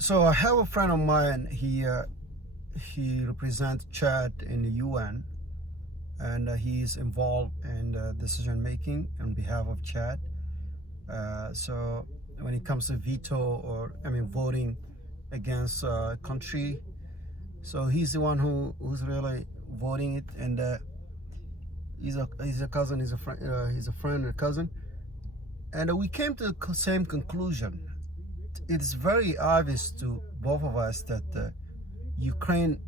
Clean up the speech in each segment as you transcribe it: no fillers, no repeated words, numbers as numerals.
So I have a friend of mine. He represents Chad in the UN, and he's involved in decision making on behalf of Chad. So when it comes to veto or voting against a country, so he's the one who's really voting it, and he's a cousin, he's a friend, he's a friend or cousin, and we came to the same conclusion. It's very obvious to both of us that the Ukrainian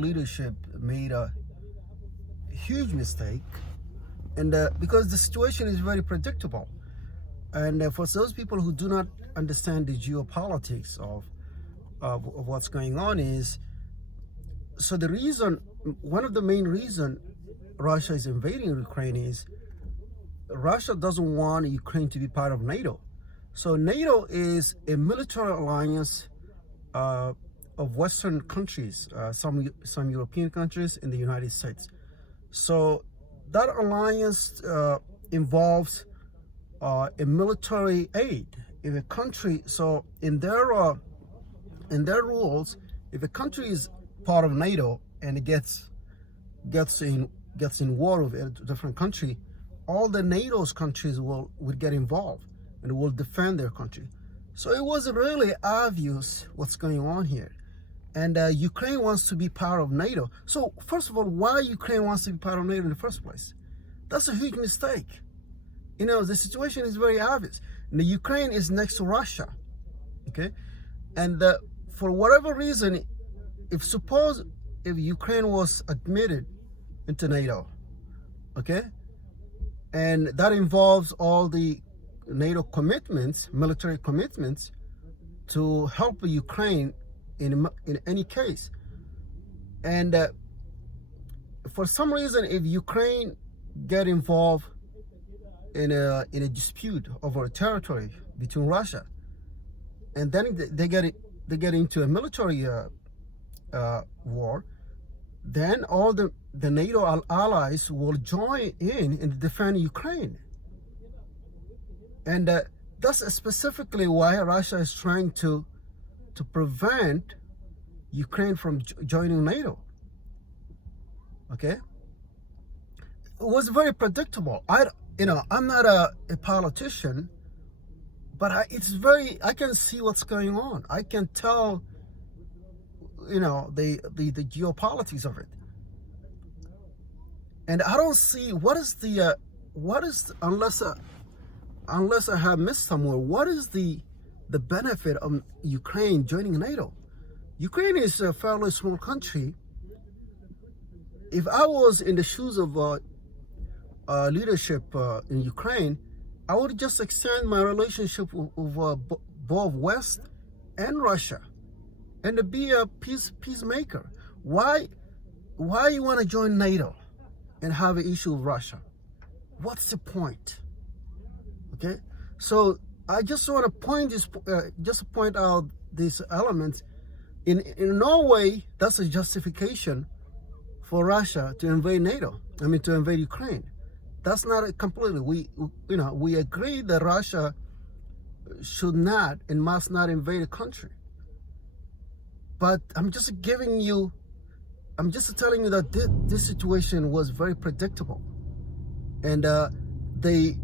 leadership made a huge mistake, and because the situation is very predictable, and for those people who do not understand the geopolitics of what's going on is, so the reason, one of the main reason Russia is invading Ukraine is Russia doesn't want Ukraine to be part of NATO. So NATO is a military alliance of Western countries, some European countries, in the United States. So that alliance involves a military aid. If a country, so in their rules, if a country is part of NATO and it gets in war with a different country, all the NATO's countries will get involved and will defend their country. So it was really obvious what's going on here. And Ukraine wants to be part of NATO. So first of all, why Ukraine wants to be part of NATO in the first place? That's a huge mistake. You know, the situation is very obvious. And the Ukraine is next to Russia, okay? And for whatever reason, if Ukraine was admitted into NATO, okay? And that involves all the NATO commitments, military commitments, to help Ukraine in any case. And for some reason, if Ukraine get involved in a dispute over a territory between Russia, and then they get into a military war, then all the NATO allies will join in defend Ukraine. And that's specifically why Russia is trying to prevent Ukraine from joining NATO. Okay? It was very predictable. I'm not a politician, but I can see what's going on. I can tell, the geopolitics of it. And I don't see unless I have missed somewhere, what is the benefit of Ukraine joining NATO? Ukraine is a fairly small country. If I was in the shoes of leadership in Ukraine, I would just extend my relationship with both West and Russia, and to be a peacemaker. Why you want to join NATO and have an issue with Russia? What's the point? Okay, so I just want to point out these elements. In no way that's a justification for Russia to invade NATO. To invade Ukraine. That's not completely. We agree that Russia should not and must not invade a country. But I'm just telling you that this situation was very predictable, and the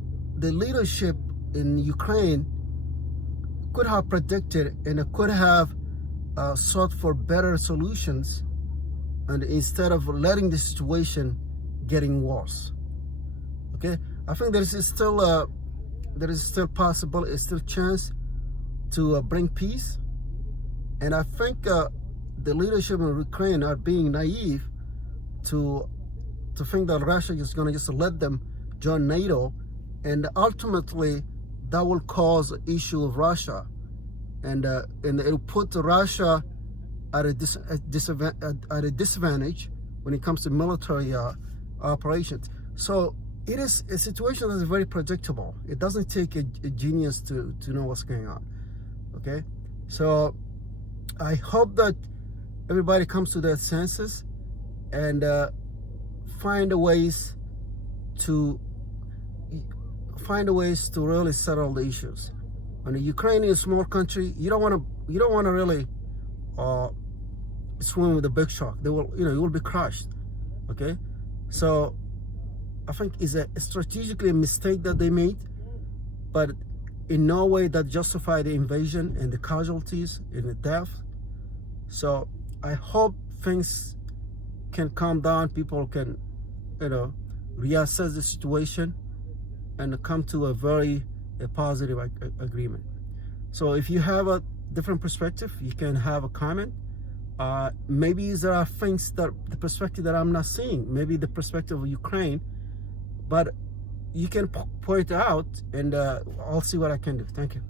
leadership in Ukraine could have predicted and could have sought for better solutions, and instead of letting the situation getting worse. Okay, I think there is still possible, it's still chance to bring peace, and I think the leadership in Ukraine are being naive to think that Russia is going to just let them join NATO, and ultimately that will cause an issue of Russia, and it'll put Russia at a disadvantage when it comes to military operations. So it is a situation that is very predictable. It doesn't take a genius to know what's going on. Okay, so I hope that everybody comes to their senses and find ways to really settle the issues. When Ukraine is a small country, you don't want to really swim with a big shark. They will, you will be crushed. Okay, so I think it's a strategically a mistake that they made, but in no way that justify the invasion and the casualties and the death. So I hope things can calm down. People can, reassess the situation and come to a very positive agreement. So if you have a different perspective, you can have a comment. Maybe there are things that the perspective that I'm not seeing, maybe the perspective of Ukraine, but you can point out, and I'll see what I can do. Thank you.